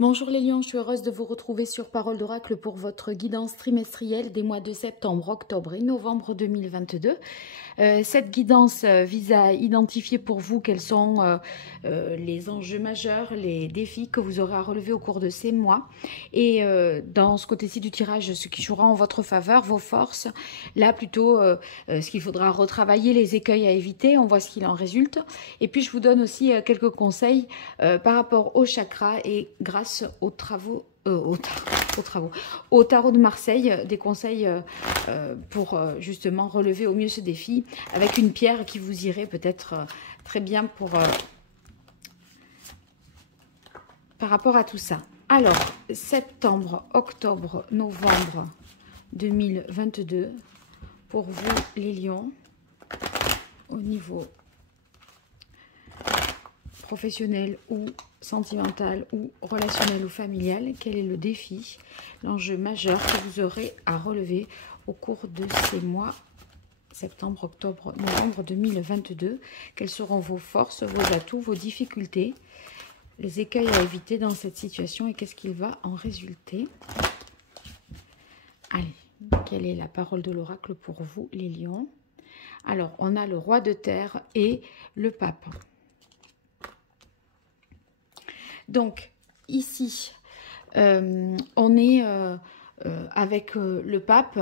Bonjour les lions, je suis heureuse de vous retrouver sur Parole d'Oracle pour votre guidance trimestrielle des mois de septembre, octobre et novembre 2022. Cette guidance vise à identifier pour vous quels sont les enjeux majeurs, les défis que vous aurez à relever au cours de ces mois. Et dans ce côté-ci du tirage, ce qui jouera en votre faveur, vos forces. Là plutôt, ce qu'il faudra retravailler, les écueils à éviter, on voit ce qu'il en résulte. Et puis je vous donne aussi quelques conseils par rapport au chakra et grâce aux travaux, au tarot de Marseille, des conseils pour justement relever au mieux ce défi avec une pierre qui vous irait peut-être très bien pour par rapport à tout ça. Alors, septembre, octobre, novembre 2022 pour vous les lions au niveau professionnel ou sentimental ou relationnel ou familial. Quel est le défi, l'enjeu majeur que vous aurez à relever au cours de ces mois septembre, octobre, novembre 2022? Quelles seront vos forces, vos atouts, vos difficultés, les écueils à éviter dans cette situation et qu'est-ce qu'il va en résulter? Allez, quelle est la parole de l'oracle pour vous les lions? Alors, on a le roi de terre et le pape. Donc, ici, on est avec le pape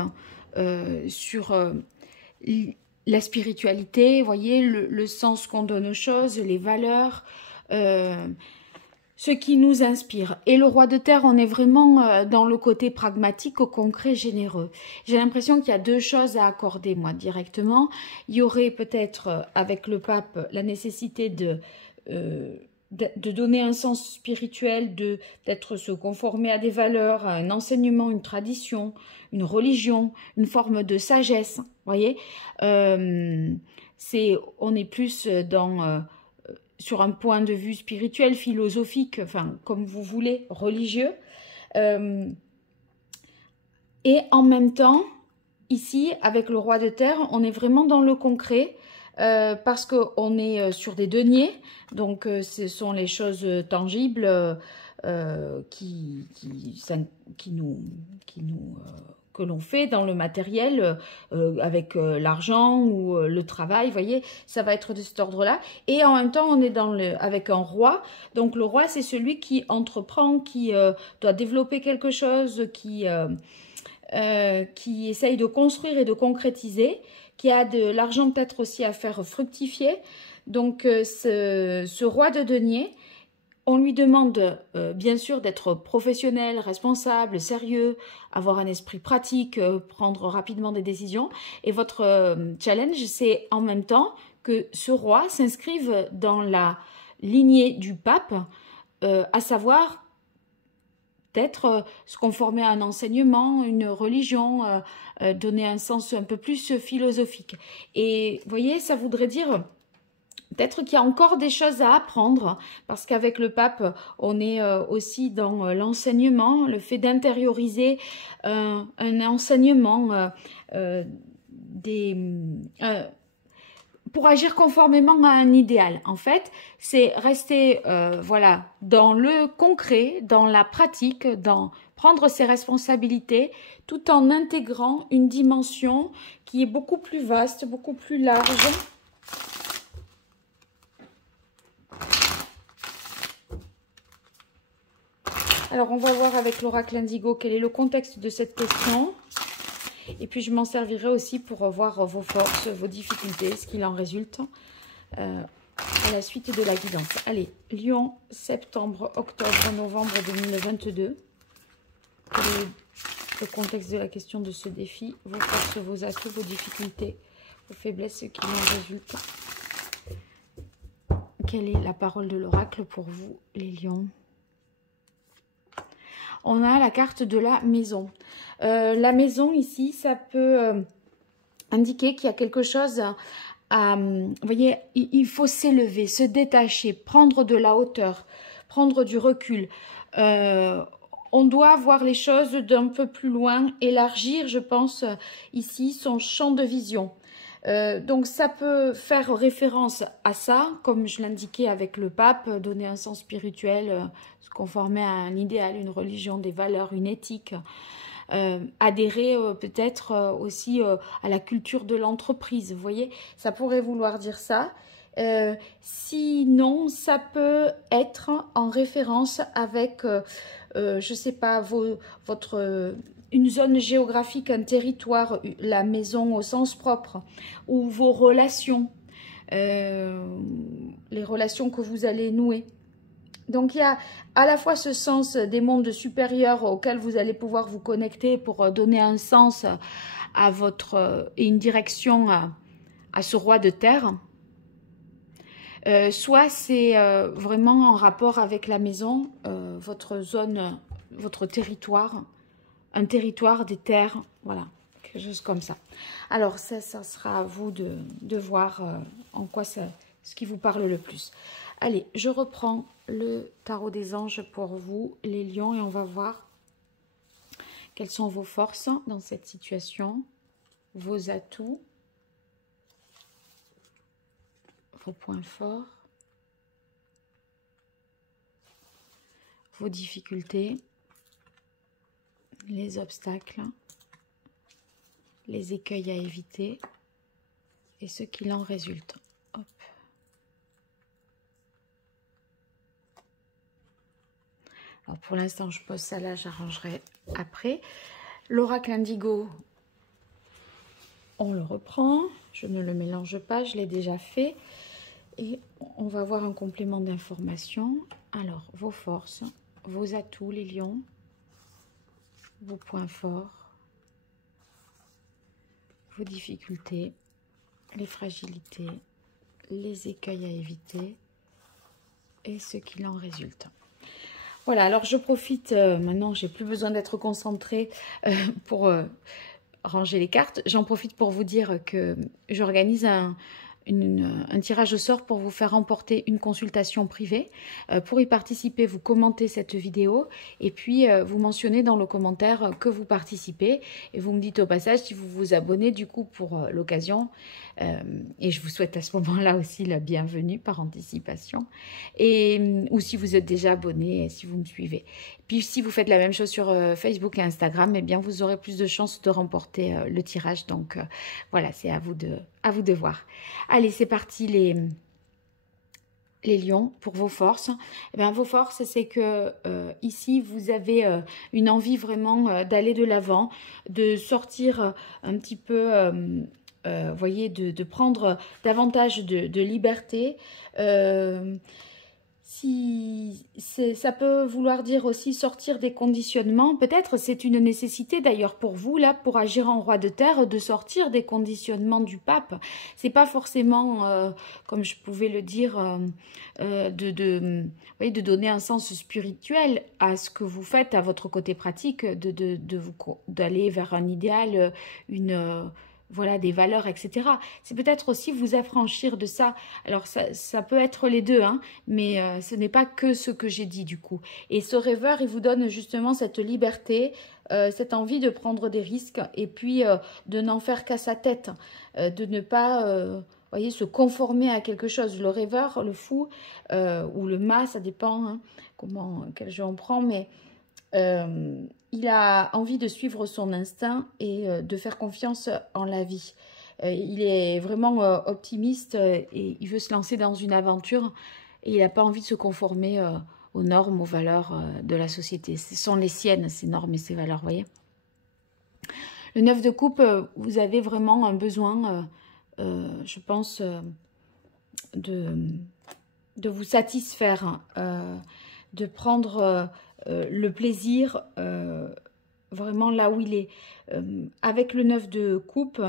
sur la spiritualité, vous voyez, le sens qu'on donne aux choses, les valeurs, ce qui nous inspire. Et le roi de terre, on est vraiment dans le côté pragmatique, concret, généreux. J'ai l'impression qu'il y a deux choses à accorder, moi, directement. Il y aurait peut-être, avec le pape, la nécessité de donner un sens spirituel, d'être se conformer à des valeurs, à un enseignement, une tradition, une religion, une forme de sagesse, voyez. On est plus dans sur un point de vue spirituel, philosophique, enfin comme vous voulez, religieux. Et en même temps, ici, avec le roi de terre, on est vraiment dans le concret. Parce qu'on est sur des deniers, donc ce sont les choses tangibles que l'on fait dans le matériel avec l'argent ou le travail, vous voyez, ça va être de cet ordre-là. Et en même temps, on est avec un roi, donc le roi, c'est celui qui entreprend, qui doit développer quelque chose, qui essaye de construire et de concrétiser, qui a de l'argent peut-être aussi à faire fructifier. Donc ce roi de denier, on lui demande bien sûr d'être professionnel, responsable, sérieux, avoir un esprit pratique, prendre rapidement des décisions. Et votre challenge, c'est en même temps que ce roi s'inscrive dans la lignée du pape, à savoir peut-être se conformer à un enseignement, une religion, donner un sens un peu plus philosophique. Et vous voyez, ça voudrait dire peut-être qu'il y a encore des choses à apprendre, parce qu'avec le pape, on est aussi dans l'enseignement, le fait d'intérioriser un enseignement, pour agir conformément à un idéal. En fait, c'est rester voilà, dans le concret, dans la pratique, dans prendre ses responsabilités, tout en intégrant une dimension qui est beaucoup plus vaste, beaucoup plus large. Alors, on va voir avec l'oracle indigo quel est le contexte de cette question. Et puis, je m'en servirai aussi pour voir vos forces, vos difficultés, ce qu'il en résulte à la suite de la guidance. Allez, Lion, septembre, octobre, novembre 2022. Quel est le contexte de la question de ce défi? Vos forces, vos atouts, vos difficultés, vos faiblesses, ce qui en résulte. Quelle est la parole de l'oracle pour vous, les lions? On a la carte de la maison. La maison, ici, ça peut indiquer qu'il y a quelque chose à... Vous voyez, il faut s'élever, se détacher, prendre de la hauteur, prendre du recul. On doit voir les choses d'un peu plus loin, élargir, je pense, ici, son champ de vision. Donc ça peut faire référence à ça, comme je l'indiquais avec le pape, donner un sens spirituel, se conformer à un idéal, une religion, des valeurs, une éthique. Adhérer peut-être aussi à la culture de l'entreprise, vous voyez, ça pourrait vouloir dire ça. Sinon, ça peut être en référence avec, je sais pas, une zone géographique, un territoire, la maison au sens propre, ou vos relations, les relations que vous allez nouer. Donc, il y a à la fois ce sens des mondes supérieurs auxquels vous allez pouvoir vous connecter pour donner un sens à et une direction à ce roi de terre. Soit c'est vraiment en rapport avec la maison, votre zone, votre territoire, un territoire, des terres, voilà, quelque chose comme ça. Alors, ça sera à vous de voir en quoi ce qui vous parle le plus. Allez, je reprends le tarot des anges pour vous, les lions, et on va voir quelles sont vos forces dans cette situation, vos atouts, vos points forts, vos difficultés, les obstacles, les écueils à éviter et ce qu'il en résulte. Hop. Alors pour l'instant, je pose ça là, j'arrangerai après. L'oracle indigo, on le reprend. Je ne le mélange pas, je l'ai déjà fait. Et on va voir un complément d'information. Alors, vos forces, vos atouts, les lions, vos points forts, vos difficultés, les fragilités, les écueils à éviter et ce qu'il en résulte. Voilà, alors je profite, maintenant j'ai plus besoin d'être concentrée pour ranger les cartes. J'en profite pour vous dire que j'organise un tirage au sort pour vous faire remporter une consultation privée. Pour y participer, vous commentez cette vidéo et puis vous mentionnez dans le commentaire que vous participez et vous me dites au passage si vous vous abonnez du coup pour l'occasion. Et je vous souhaite à ce moment-là aussi la bienvenue par anticipation. Ou si vous êtes déjà abonné et si vous me suivez. Puis si vous faites la même chose sur Facebook et Instagram, eh bien vous aurez plus de chances de remporter le tirage. Donc voilà, c'est à vous de voir. Allez, c'est parti les lions, pour vos forces. Eh bien, vos forces, c'est que ici, vous avez une envie vraiment d'aller de l'avant, de sortir un petit peu, voyez, de prendre davantage de liberté. Ça peut vouloir dire aussi sortir des conditionnements. Peut-être c'est une nécessité d'ailleurs pour vous, là, pour agir en roi de terre, de sortir des conditionnements du pape. C'est pas forcément, comme je pouvais le dire, de donner un sens spirituel à ce que vous faites, à votre côté pratique, d'aller vers un idéal, voilà, des valeurs, etc. C'est peut-être aussi vous affranchir de ça. Alors, ça peut être les deux, hein, mais ce n'est pas que ce que j'ai dit, du coup. Et ce rêveur, il vous donne justement cette liberté, cette envie de prendre des risques et puis de n'en faire qu'à sa tête, de ne pas, voyez, se conformer à quelque chose. Le rêveur, le fou, ou le mât, ça dépend hein, quel jeu on prend, mais... il a envie de suivre son instinct et de faire confiance en la vie. Il est vraiment optimiste et il veut se lancer dans une aventure et il n'a pas envie de se conformer aux normes, aux valeurs de la société. Ce sont les siennes, ces normes et ces valeurs, voyez. Le 9 de coupe, vous avez vraiment un besoin, je pense, de vous satisfaire, de prendre... le plaisir vraiment là où il est. Avec le 9 de coupe,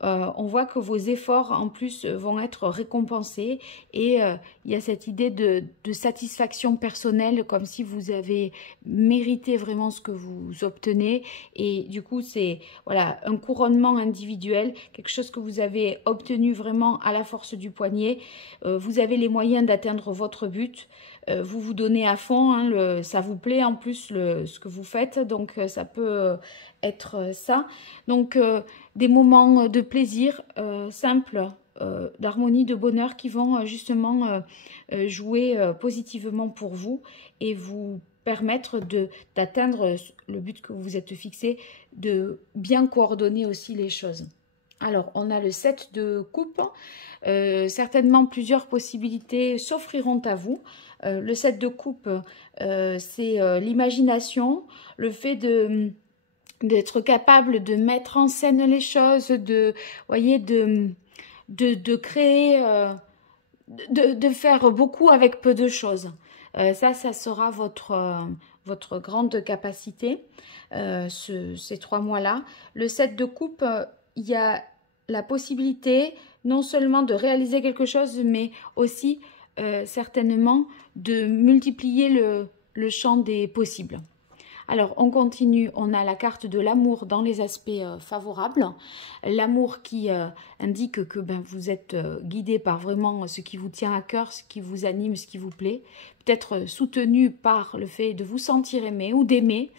on voit que vos efforts en plus vont être récompensés et il y a cette idée de satisfaction personnelle comme si vous avez mérité vraiment ce que vous obtenez et du coup c'est voilà un couronnement individuel, quelque chose que vous avez obtenu vraiment à la force du poignet. Vous avez les moyens d'atteindre votre but. vous vous donnez à fond, hein, ça vous plaît en plus ce que vous faites, donc ça peut être ça. Donc des moments de plaisir simples, d'harmonie, de bonheur qui vont justement jouer positivement pour vous et vous permettre d'atteindre le but que vous vous êtes fixé, de bien coordonner aussi les choses. Alors, on a le 7 de coupe. Certainement, plusieurs possibilités s'offriront à vous. Le 7 de coupe, c'est l'imagination, le fait d'être capable de mettre en scène les choses, voyez, de créer, de faire beaucoup avec peu de choses. Ça sera votre grande capacité, ces 3 mois-là. Le 7 de coupe, il y a la possibilité non seulement de réaliser quelque chose, mais aussi certainement de multiplier le champ des possibles. Alors, on continue, on a la carte de l'amour dans les aspects favorables. L'amour qui indique que vous êtes guidé par vraiment ce qui vous tient à cœur, ce qui vous anime, ce qui vous plaît. Peut-être soutenu par le fait de vous sentir aimé ou d'aimer,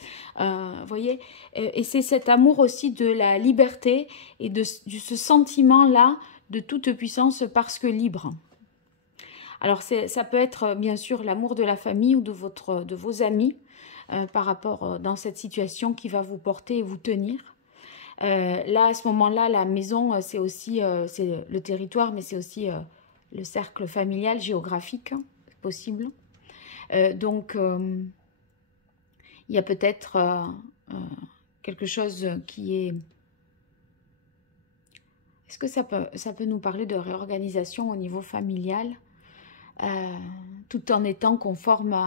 voyez. Et c'est cet amour aussi de la liberté et de ce sentiment-là de toute puissance parce que libre. Alors, ça peut être bien sûr l'amour de la famille ou de vos amis, par rapport dans cette situation qui va vous porter et vous tenir. Là, à ce moment-là, la maison, c'est aussi c'est le territoire, mais c'est aussi le cercle familial, géographique, c'est possible. Donc, il y a peut-être quelque chose qui est... Est-ce que ça peut nous parler de réorganisation au niveau familial, tout en étant conforme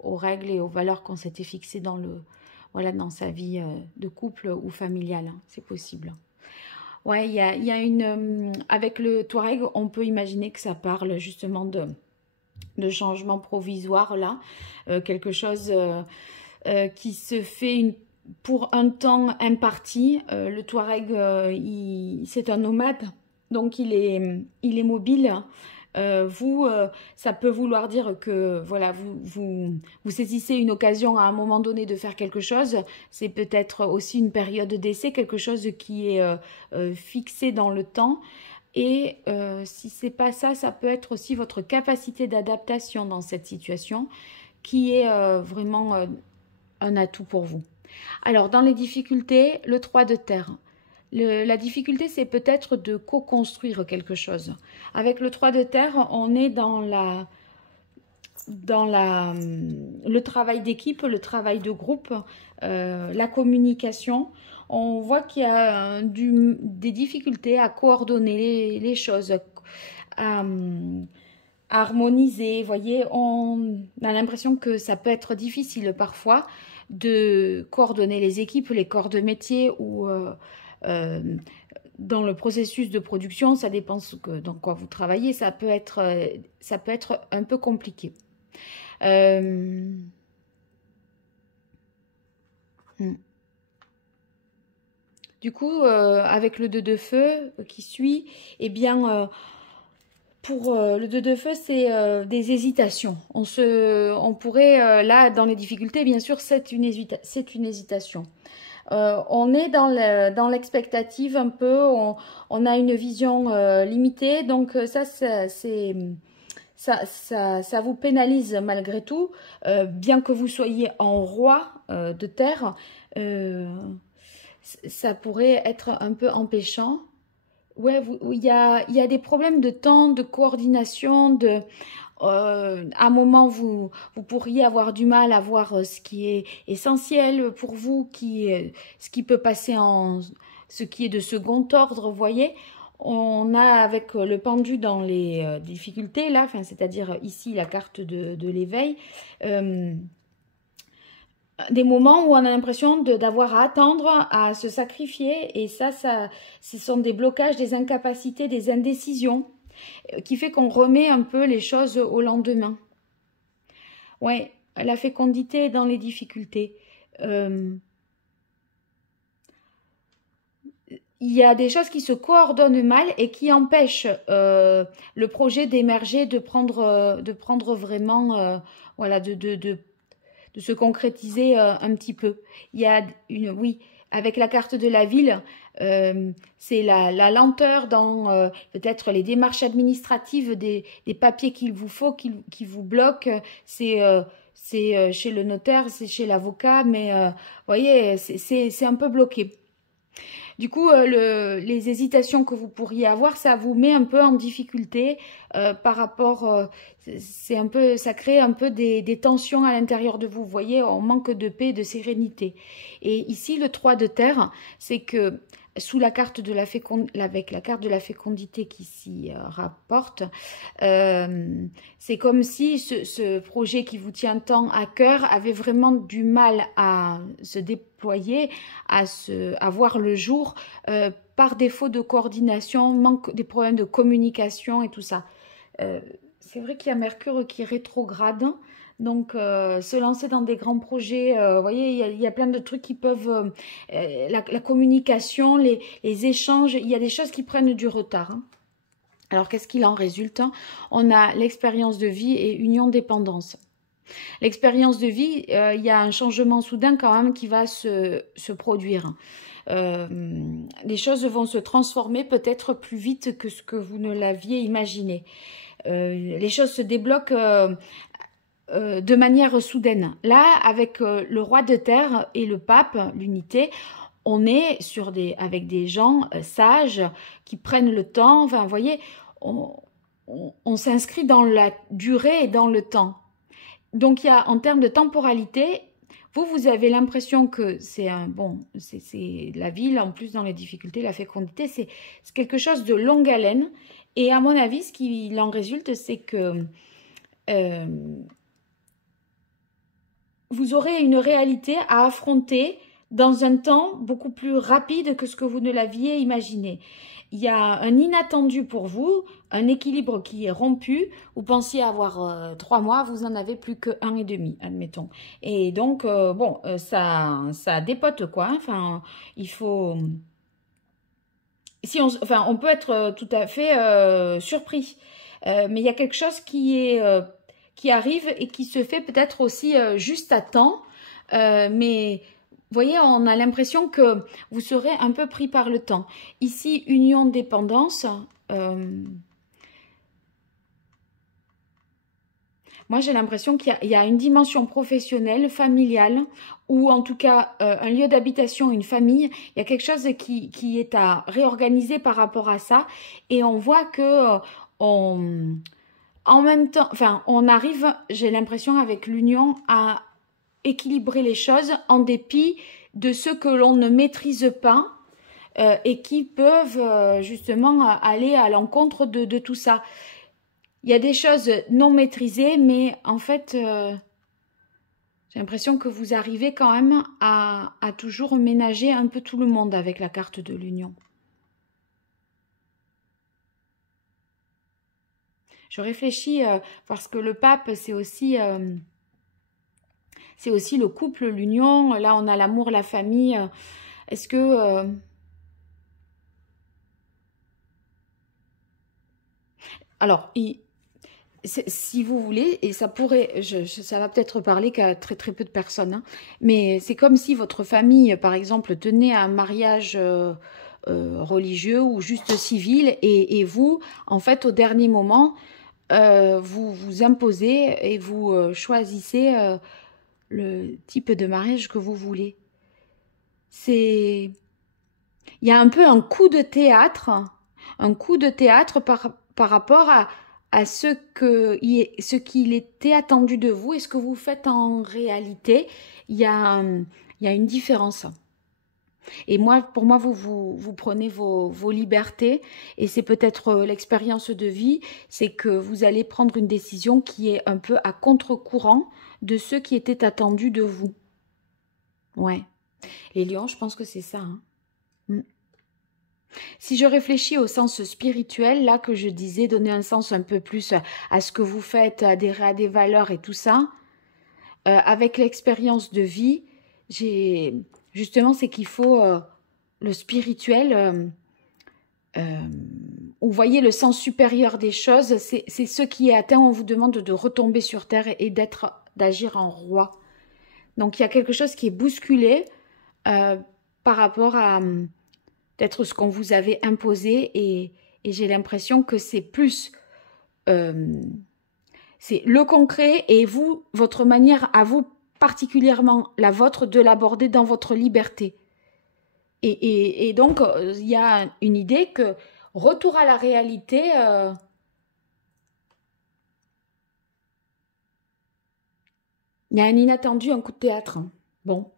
aux règles et aux valeurs qu'on s'était fixées dans sa vie de couple ou familiale, hein, c'est possible. Ouais, il y a une... avec le Touareg, on peut imaginer que ça parle justement de changement provisoire, là. Quelque chose qui se fait pour un temps imparti. Le Touareg, c'est un nomade, donc il est mobile. Ça peut vouloir dire que voilà, vous saisissez une occasion à un moment donné de faire quelque chose. C'est peut-être aussi une période d'essai, quelque chose qui est fixé dans le temps. Et si c'est pas ça, ça peut être aussi votre capacité d'adaptation dans cette situation qui est vraiment un atout pour vous. Alors, dans les difficultés, le 3 de terre. La difficulté, c'est peut-être de co-construire quelque chose. Avec le 3 de terre, on est dans le travail d'équipe, le travail de groupe, la communication. On voit qu'il y a des difficultés à coordonner les choses, à harmoniser. Vous voyez, on a l'impression que ça peut être difficile parfois de coordonner les équipes, les corps de métier ou... dans le processus de production, ça dépend dans quoi vous travaillez, ça peut être un peu compliqué. Du coup, avec le 2 de feu qui suit, eh bien, pour le 2 de feu, c'est des hésitations. On pourrait, là, dans les difficultés, bien sûr, c'est une hésitation. On est dans l'expectative un peu, on a une vision limitée, donc ça vous pénalise malgré tout, bien que vous soyez en roi de terre, ça pourrait être un peu empêchant. Ouais, il y a des problèmes de temps, de coordination, à un moment, vous pourriez avoir du mal à voir ce qui est essentiel pour vous, ce qui peut passer ce qui est de second ordre, vous voyez. On a avec le pendu dans les difficultés, là, c'est-à-dire ici la carte de l'éveil, des moments où on a l'impression d'avoir à attendre, à se sacrifier, et ça, ce sont des blocages, des incapacités, des indécisions, qui fait qu'on remet un peu les choses au lendemain. Ouais, la fécondité dans les difficultés. Il il y a des choses qui se coordonnent mal et qui empêchent le projet d'émerger, de prendre vraiment, voilà, de se concrétiser un petit peu. Il y a oui, avec la carte de la ville, c'est la lenteur dans peut-être les démarches administratives des papiers qu'il vous faut, qui vous bloquent. C'est chez le notaire, c'est chez l'avocat, mais vous voyez, c'est un peu bloqué. Du coup, les hésitations que vous pourriez avoir, ça vous met un peu en difficulté par rapport, c'est un peu, ça crée un peu des tensions à l'intérieur de vous. Vous voyez, on manque de paix, de sérénité. Et ici, le 3 de terre, c'est que sous la carte de la avec la carte de la fécondité qui s'y rapporte, c'est comme si ce projet qui vous tient tant à cœur avait vraiment du mal à se déployer, à voir le jour, par défaut de coordination, manque des problèmes de communication et tout ça. C'est vrai qu'il y a Mercure qui est rétrograde. Donc, se lancer dans des grands projets, vous voyez, il y a plein de trucs qui peuvent... la communication, les échanges, il y a des choses qui prennent du retard. Hein. Alors, qu'est-ce qu'il en résulte? On a l'expérience de vie et union-dépendance. L'expérience de vie, il y a un changement soudain quand même qui va se produire. Les choses vont se transformer peut-être plus vite que ce que vous ne l'aviez imaginé. Les choses se débloquent de manière soudaine. Là, avec le roi de terre et le pape, l'unité, on est avec des gens sages qui prennent le temps. Enfin, vous voyez, on s'inscrit dans la durée et dans le temps. Donc, il y a, en termes de temporalité, vous avez l'impression que c'est c'est la ville, en plus dans les difficultés, la fécondité, c'est quelque chose de longue haleine. Et à mon avis, ce qui en résulte, c'est que vous aurez une réalité à affronter dans un temps beaucoup plus rapide que ce que vous ne l'aviez imaginé. Il y a un inattendu pour vous, un équilibre qui est rompu. Vous pensiez avoir 3 mois, vous en avez plus que 1 et demi, admettons. Et donc, ça dépote quoi. Enfin, il faut... on peut être tout à fait surpris. Mais il y a quelque chose qui arrive et qui se fait peut-être aussi juste à temps. Mais vous voyez, on a l'impression que vous serez un peu pris par le temps. Ici, union-dépendance. Moi, j'ai l'impression qu'il y a une dimension professionnelle, familiale, ou en tout cas un lieu d'habitation, une famille. Il y a quelque chose qui est à réorganiser par rapport à ça. Et on voit que en même temps, enfin, on arrive, j'ai l'impression, avec l'union, à équilibrer les choses en dépit de ceux que l'on ne maîtrise pas et qui peuvent justement aller à l'encontre de tout ça. Il y a des choses non maîtrisées, mais en fait, j'ai l'impression que vous arrivez quand même à toujours ménager un peu tout le monde avec la carte de l'union. Je réfléchis parce que le pape, c'est aussi le couple, l'union. Là, on a l'amour, la famille. Est-ce que... Alors, si vous voulez, et ça pourrait... ça va peut-être parler qu'à très très peu de personnes, hein, mais c'est comme si votre famille, par exemple, tenait à un mariage religieux ou juste civil, et vous, en fait, au dernier moment... vous vous imposez et vous choisissez le type de mariage que vous voulez. Il y a un peu un coup de théâtre par rapport à ce qu'il était attendu de vous et ce que vous faites en réalité. Il y a une différence. Et pour moi, vous prenez vos libertés et c'est peut-être l'expérience de vie, c'est que vous allez prendre une décision qui est un peu à contre-courant de ce qui était attendu de vous. Ouais. Les lions, je pense que c'est ça. Hein. Si je réfléchis au sens spirituel, là que je disais, donner un sens un peu plus à ce que vous faites, adhérer à des valeurs et tout ça, avec l'expérience de vie, justement, c'est qu'il faut le spirituel, vous voyez le sens supérieur des choses, c'est ce qui est atteint. On vous demande de retomber sur terre et d'agir en roi. Donc il y a quelque chose qui est bousculé par rapport à peut-être ce qu'on vous avait imposé, et j'ai l'impression que c'est plus c'est le concret, et vous, votre manière à vous, particulièrement la vôtre, de l'aborder dans votre liberté. Et donc il y a une idée que retour à la réalité, il y a un inattendu, un coup de théâtre. Bon.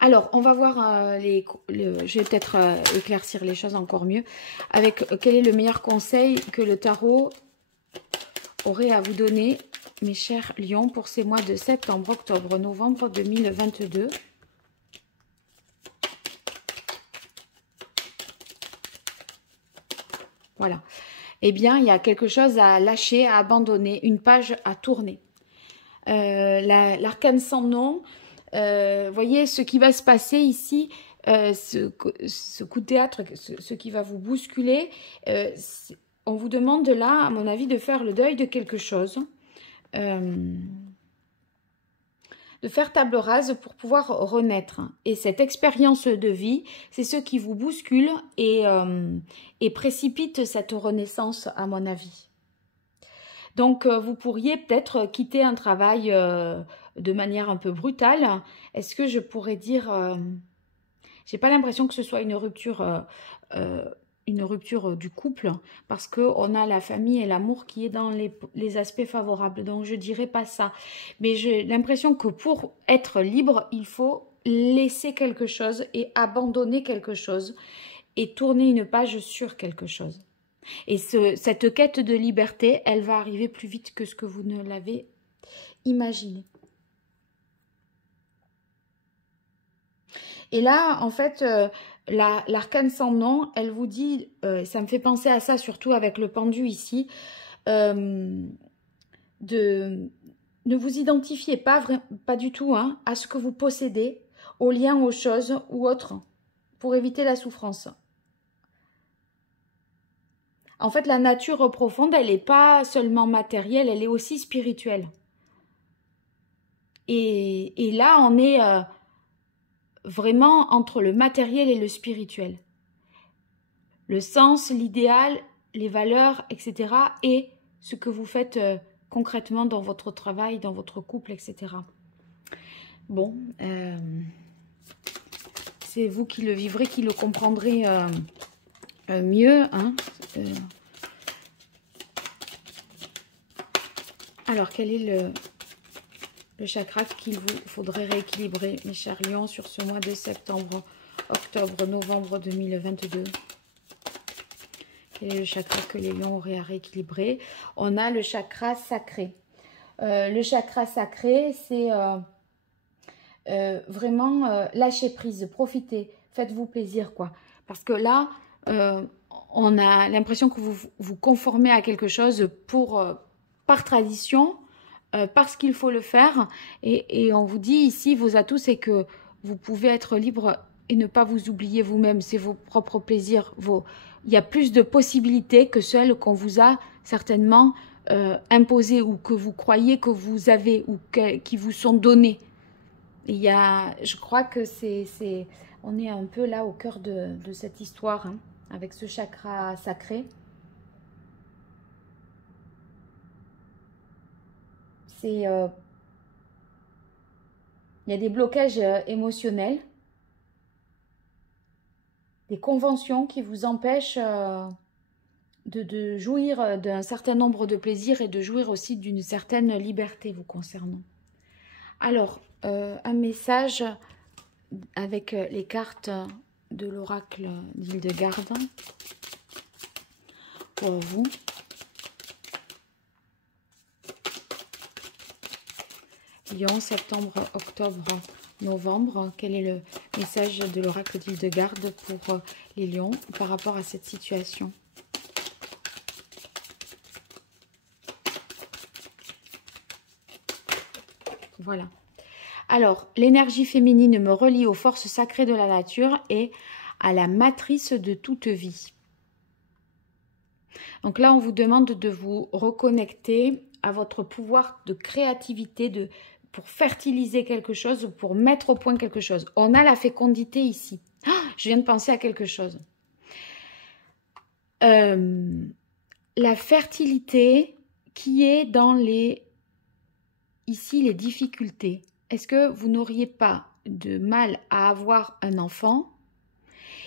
Alors, on va voir je vais peut-être éclaircir les choses encore mieux avec quel est le meilleur conseil que le tarot aurait à vous donner, mes chers lions, pour ces mois de septembre, octobre, novembre 2022. Voilà. Eh bien, il y a quelque chose à lâcher, à abandonner, une page à tourner. L'arcane sans nom, voyez ce qui va se passer ici, ce coup de théâtre, ce qui va vous bousculer. On vous demande là, à mon avis, de faire le deuil de quelque chose. De faire table rase pour pouvoir renaître. Et cette expérience de vie, c'est ce qui vous bouscule et précipite cette renaissance, à mon avis. Donc, vous pourriez peut-être quitter un travail de manière un peu brutale. Est-ce que je pourrais dire... j'ai pas l'impression que ce soit une rupture du couple, parce qu'on a la famille et l'amour qui est dans les aspects favorables. Donc, je dirais pas ça. Mais j'ai l'impression que pour être libre, il faut laisser quelque chose et abandonner quelque chose et tourner une page sur quelque chose. Et cette quête de liberté, elle va arriver plus vite que ce que vous ne l'avez imaginé. Et là, en fait, l'arcane sans nom, elle vous dit, ça me fait penser à ça, surtout avec le pendu ici, ne vous identifiez pas du tout à ce que vous possédez, aux liens, aux choses ou autres, pour éviter la souffrance. En fait, la nature profonde, elle n'est pas seulement matérielle, elle est aussi spirituelle. Et là, on est vraiment entre le matériel et le spirituel. Le sens, l'idéal, les valeurs, etc. et ce que vous faites concrètement dans votre travail, dans votre couple, etc. Bon, c'est vous qui le vivrez, qui le comprendrez mieux, hein. Alors, quel est le chakra qu'il vous faudrait rééquilibrer, mes chers lions, sur ce mois de septembre, octobre, novembre 2022? Quel est le chakra que les lions auraient à rééquilibrer? On a le chakra sacré. Le chakra sacré, c'est vraiment lâcher prise, profitez, faites-vous plaisir, quoi. Parce que là, on a l'impression que vous vous conformez à quelque chose par tradition, parce qu'il faut le faire. Et on vous dit ici, vos atouts, c'est que vous pouvez être libre et ne pas vous oublier vous-même. C'est vos propres plaisirs. Il y a plus de possibilités que celles qu'on vous a certainement imposées, ou que vous croyez que vous avez, ou qui vous sont données. Je crois que on est un peu là au cœur de cette histoire, hein, avec ce chakra sacré. Il y a des blocages émotionnels, des conventions qui vous empêchent de jouir d'un certain nombre de plaisirs et de jouir aussi d'une certaine liberté vous concernant. Alors, un message avec les cartes de l'oracle d'Hildegarde pour vous. Lion, septembre, octobre, novembre. Quel est le message de l'oracle d'Hildegarde pour les lions par rapport à cette situation? Voilà. Alors, l'énergie féminine me relie aux forces sacrées de la nature et à la matrice de toute vie. Donc là, on vous demande de vous reconnecter à votre pouvoir de créativité, pour fertiliser quelque chose, pour mettre au point quelque chose. On a la fécondité ici. Oh, je viens de penser à quelque chose. La fertilité qui est dans ici les difficultés. Est-ce que vous n'auriez pas de mal à avoir un enfant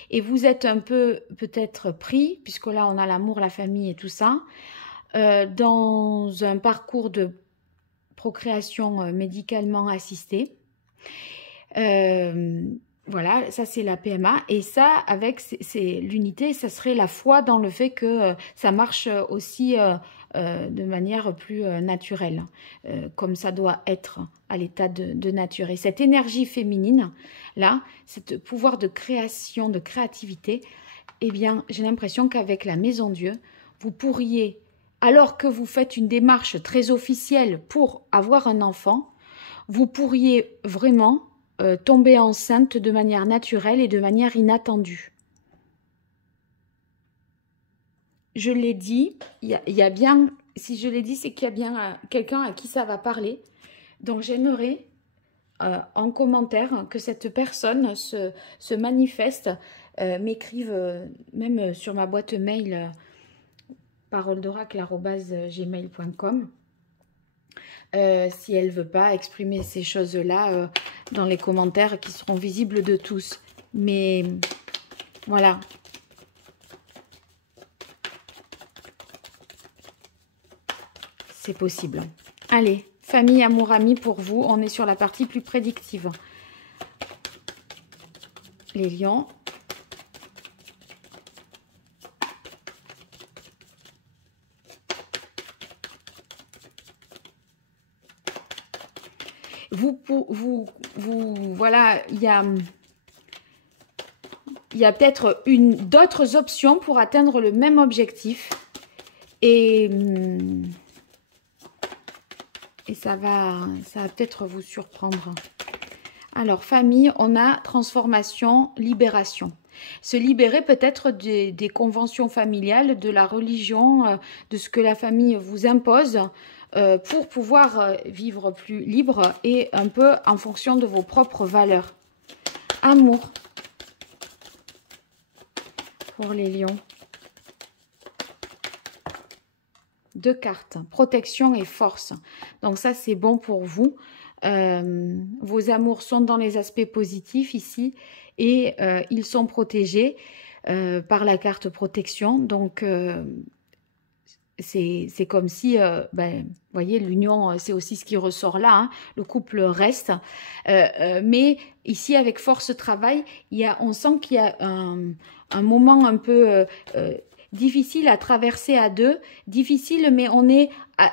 et vous êtes un peu peut-être pris, puisque là on a l'amour, la famille et tout ça, dans un parcours de procréation médicalement assistée. Voilà, ça c'est la PMA. Et ça, avec l'unité, ça serait la foi dans le fait que ça marche aussi de manière plus naturelle, comme ça doit être à l'état de nature. Et cette énergie féminine, là, ce pouvoir de création, de créativité, eh bien, j'ai l'impression qu'avec la Maison Dieu, vous pourriez, alors que vous faites une démarche très officielle pour avoir un enfant, vous pourriez vraiment tomber enceinte de manière naturelle et de manière inattendue. Je l'ai dit, il y a bien, si je l'ai dit, c'est qu'il y a bien quelqu'un à qui ça va parler. Donc j'aimerais en commentaire que cette personne se manifeste, m'écrive même sur ma boîte mail paroledoracle@gmail.com. Si elle ne veut pas exprimer ces choses-là dans les commentaires qui seront visibles de tous. Mais voilà. C'est possible. Allez, famille, amour, amis pour vous. On est sur la partie plus prédictive. Les lions. Voilà, il y a peut-être d'autres options pour atteindre le même objectif. Et ça va peut-être vous surprendre. Alors, famille, on a transformation, libération. Se libérer peut-être des conventions familiales, de la religion, de ce que la famille vous impose, pour pouvoir vivre plus libre et un peu en fonction de vos propres valeurs. Amour pour les lions. 2 cartes, protection et force. Donc ça, c'est bon pour vous. Vos amours sont dans les aspects positifs ici et ils sont protégés par la carte protection. Donc, c'est comme si, vous voyez, l'union, c'est aussi ce qui ressort là, hein, le couple reste. Mais ici, avec force travail, on sent qu'il y a un moment un peu difficile à traverser à deux, difficile, mais on est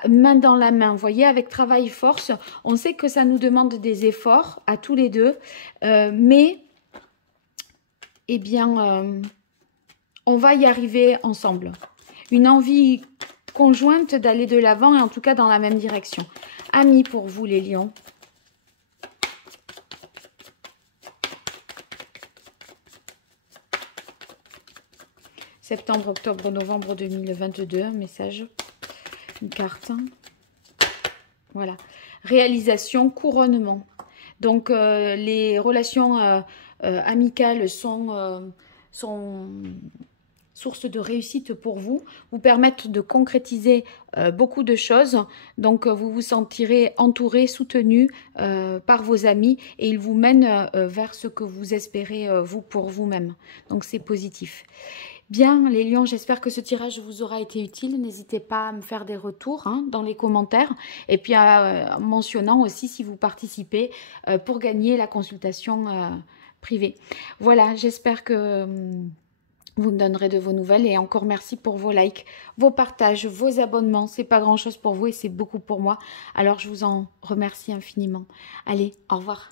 main dans la main. Vous voyez, avec travail force, on sait que ça nous demande des efforts à tous les deux, mais, eh bien, on va y arriver ensemble. Une envie conjointe d'aller de l'avant et en tout cas dans la même direction. Amis pour vous les lions. Septembre, octobre, novembre 2022, un message, une carte. Voilà. Réalisation, couronnement. Donc les relations amicales sont source de réussite pour vous, vous permettent de concrétiser beaucoup de choses. Donc, vous vous sentirez entouré, soutenu par vos amis et ils vous mènent vers ce que vous espérez, vous, pour vous-même. Donc, c'est positif. Bien, les lions, j'espère que ce tirage vous aura été utile. N'hésitez pas à me faire des retours dans les commentaires et puis en mentionnant aussi si vous participez pour gagner la consultation privée. Voilà, j'espère que vous me donnerez de vos nouvelles et encore merci pour vos likes, vos partages, vos abonnements. C'est pas grand chose pour vous et c'est beaucoup pour moi. Alors je vous en remercie infiniment. Allez, au revoir.